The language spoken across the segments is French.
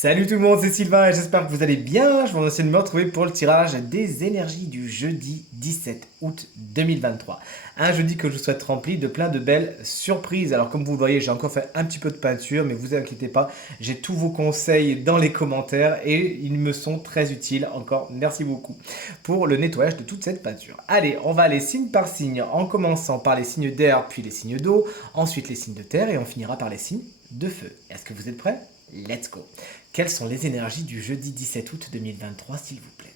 Salut tout le monde, c'est Sylvain et j'espère que vous allez bien. Je vous remercie de me retrouver pour le tirage des énergies du jeudi 17 août 2023. Un jeudi que je vous souhaite rempli de plein de belles surprises. Alors comme vous le voyez, j'ai encore fait un petit peu de peinture, mais vous inquiétez pas, j'ai tous vos conseils dans les commentaires et ils me sont très utiles. Encore merci beaucoup pour le nettoyage de toute cette peinture. Allez, on va aller signe par signe en commençant par les signes d'air puis les signes d'eau, ensuite les signes de terre et on finira par les signes de feu. Est-ce que vous êtes prêts? Let's go. Quelles sont les énergies du jeudi 17 août 2023, s'il vous plaît?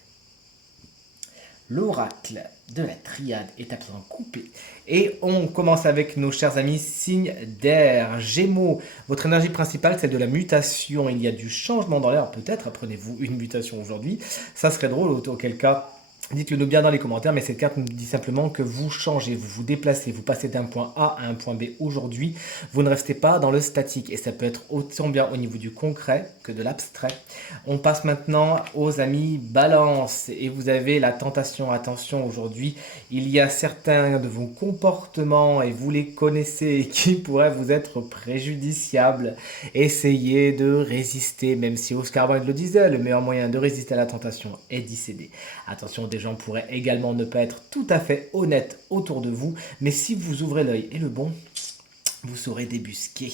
L'oracle de la triade est à présent coupé. Et on commence avec nos chers amis signes d'air. Gémeaux, votre énergie principale, celle de la mutation. Il y a du changement dans l'air. Peut-être apprenez-vous une mutation aujourd'hui. Ça serait drôle, auquel cas, dites-le nous bien dans les commentaires, mais cette carte nous dit simplement que vous changez, vous vous déplacez, vous passez d'un point A à un point B aujourd'hui. Vous ne restez pas dans le statique et ça peut être autant bien au niveau du concret que de l'abstrait. On passe maintenant aux amis balance et vous avez la tentation. Attention, aujourd'hui, il y a certains de vos comportements et vous les connaissez qui pourraient vous être préjudiciables. Essayez de résister, même si Oscar Wilde le disait, le meilleur moyen de résister à la tentation est d'y céder. Attention, des gens pourraient également ne pas être tout à fait honnêtes autour de vous, mais si vous ouvrez l'œil et le bon, vous saurez débusquer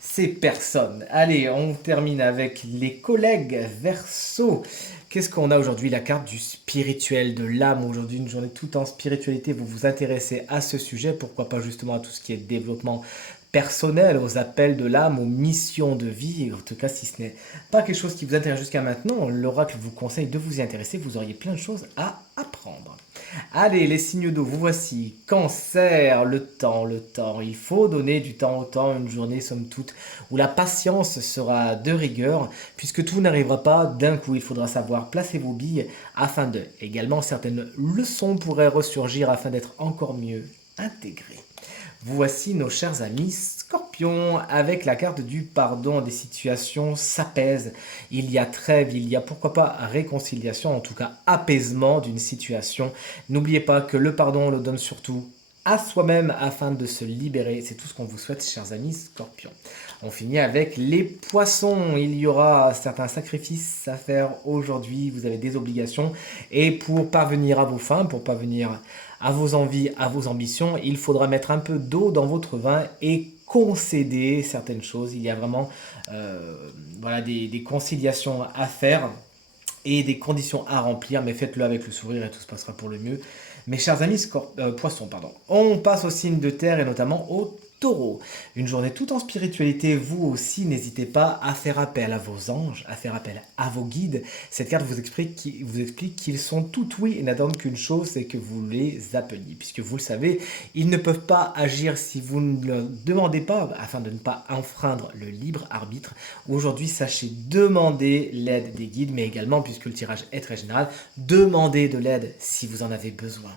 ces personnes. Allez, on termine avec les collègues Verseau. Qu'est-ce qu'on a aujourd'hui? La carte du spirituel, de l'âme. Aujourd'hui, une journée toute en spiritualité. Vous vous intéressez à ce sujet. Pourquoi pas justement à tout ce qui est développement personnel, aux appels de l'âme, aux missions de vie. En tout cas, si ce n'est pas quelque chose qui vous intéresse jusqu'à maintenant, l'oracle vous conseille de vous y intéresser. Vous auriez plein de choses à apprendre. Allez, les signes d'eau, vous voici. Cancer, le temps. Il faut donner du temps au temps, une journée somme toute où la patience sera de rigueur, puisque tout n'arrivera pas d'un coup. Il faudra savoir placer vos billes afin de. Également, certaines leçons pourraient ressurgir afin d'être encore mieux intégrées. Voici nos chers amis Scorpions avec la carte du pardon. Des situations s'apaisent. Il y a trêve, il y a pourquoi pas réconciliation, en tout cas apaisement d'une situation. N'oubliez pas que le pardon, on le donne surtout à soi-même afin de se libérer. C'est tout ce qu'on vous souhaite, chers amis Scorpions. On finit avec les poissons. Il y aura certains sacrifices à faire aujourd'hui. Vous avez des obligations. Et pour parvenir à vos fins, pour parvenir à vos envies, à vos ambitions, il faudra mettre un peu d'eau dans votre vin et concéder certaines choses. Il y a vraiment voilà, des conciliations à faire et des conditions à remplir, mais faites-le avec le sourire et tout se passera pour le mieux. Mes chers amis poissons, pardon. On passe au signe de terre et notamment au taureau. Une journée toute en spiritualité, vous aussi n'hésitez pas à faire appel à vos anges, à faire appel à vos guides. Cette carte vous explique qu'ils sont tout oui et n'attendent qu'une chose, c'est que vous les appeliez. Puisque vous le savez, ils ne peuvent pas agir si vous ne leur demandez pas, afin de ne pas enfreindre le libre arbitre. Aujourd'hui, sachez demander l'aide des guides, mais également, puisque le tirage est très général, demandez de l'aide si vous en avez besoin.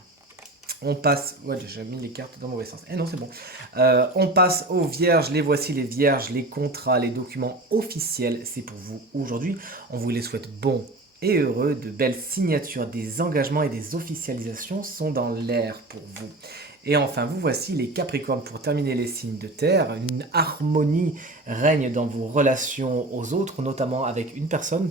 On passe, ouais, j'ai mis les cartes dans le mauvais sens. Eh non, c'est bon. On passe aux vierges. Les voici les vierges, les contrats, les documents officiels. C'est pour vous aujourd'hui. On vous les souhaite bons et heureux. De belles signatures, des engagements et des officialisations sont dans l'air pour vous. Et enfin, vous voici les Capricornes pour terminer les signes de terre. Une harmonie règne dans vos relations aux autres, notamment avec une personne,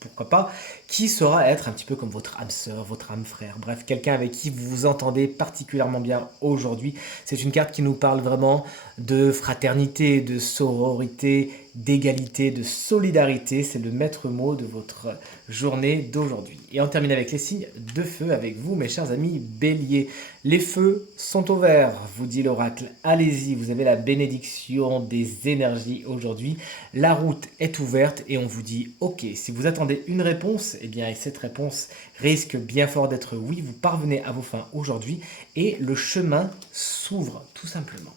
pourquoi pas, qui saura être un petit peu comme votre âme sœur, votre âme frère. Bref, quelqu'un avec qui vous vous entendez particulièrement bien aujourd'hui. C'est une carte qui nous parle vraiment de fraternité, de sororité, d'égalité, de solidarité. C'est le maître mot de votre journée d'aujourd'hui. Et on termine avec les signes de feu avec vous, mes chers amis béliers. Les feux sont au vert, vous dit l'oracle. Allez-y, vous avez la bénédiction des énergies aujourd'hui. La route est ouverte et on vous dit ok. Si vous attendez une réponse, eh bien cette réponse risque bien fort d'être oui. Vous parvenez à vos fins aujourd'hui et le chemin s'ouvre tout simplement.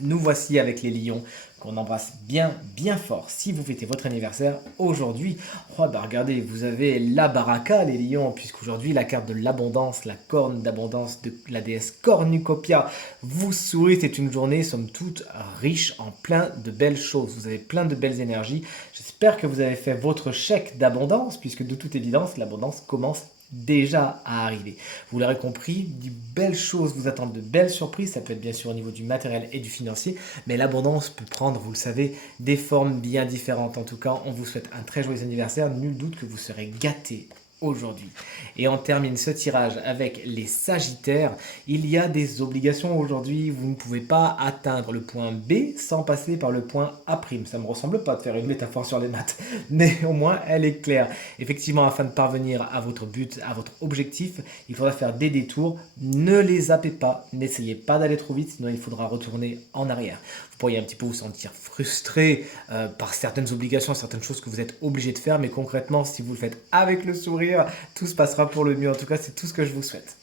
Nous voici avec les lions qu'on embrasse bien bien fort. Si vous fêtez votre anniversaire aujourd'hui, oh bah regardez, vous avez la baraka les lions, puisqu'aujourd'hui la carte de l'abondance, la corne d'abondance de la déesse Cornucopia vous sourit. C'est une journée somme toute riche en plein de belles choses. Vous avez plein de belles énergies. J'espère que vous avez fait votre chèque d'abondance, puisque de toute évidence l'abondance commence déjà à arriver. Vous l'aurez compris, de belles choses vous attendent, de belles surprises. Ça peut être bien sûr au niveau du matériel et du financier, mais l'abondance peut prendre, vous le savez, des formes bien différentes. En tout cas, on vous souhaite un très joyeux anniversaire. Nul doute que vous serez gâtés aujourd'hui. Et on termine ce tirage avec les Sagittaires. Il y a des obligations aujourd'hui. Vous ne pouvez pas atteindre le point B sans passer par le point A'. Ça ne me ressemble pas de faire une métaphore sur les maths, mais au moins elle est claire. Effectivement, afin de parvenir à votre but, à votre objectif, il faudra faire des détours. Ne les zappez pas. N'essayez pas d'aller trop vite, sinon il faudra retourner en arrière. Vous pourriez un petit peu vous sentir frustré par certaines obligations, certaines choses que vous êtes obligé de faire, mais concrètement, si vous le faites avec le sourire, tout se passera pour le mieux. En tout cas, c'est tout ce que je vous souhaite.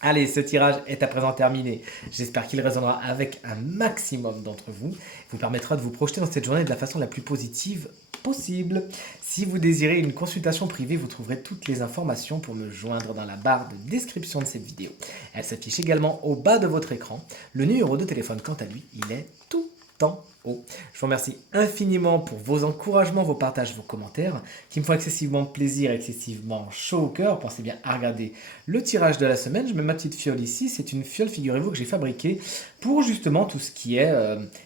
Allez, ce tirage est à présent terminé. J'espère qu'il résonnera avec un maximum d'entre vous. Il vous permettra de vous projeter dans cette journée de la façon la plus positive possible. Si vous désirez une consultation privée, vous trouverez toutes les informations pour me joindre dans la barre de description de cette vidéo. Elle s'affiche également au bas de votre écran. Le numéro de téléphone, quant à lui, il est tout en haut. Je vous remercie infiniment pour vos encouragements, vos partages, vos commentaires, qui me font excessivement plaisir, excessivement chaud au cœur. Pensez bien à regarder le tirage de la semaine. Je mets ma petite fiole ici. C'est une fiole, figurez-vous, que j'ai fabriquée pour justement tout ce qui est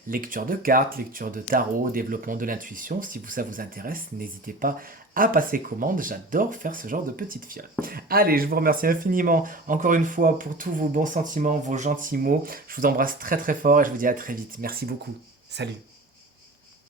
lecture de cartes, lecture de tarot, développement de l'intuition. Si ça vous intéresse, n'hésitez pas à passer commande. J'adore faire ce genre de petites fioles. Allez, je vous remercie infiniment encore une fois pour tous vos bons sentiments, vos gentils mots. Je vous embrasse très très fort et je vous dis à très vite. Merci beaucoup. Salut.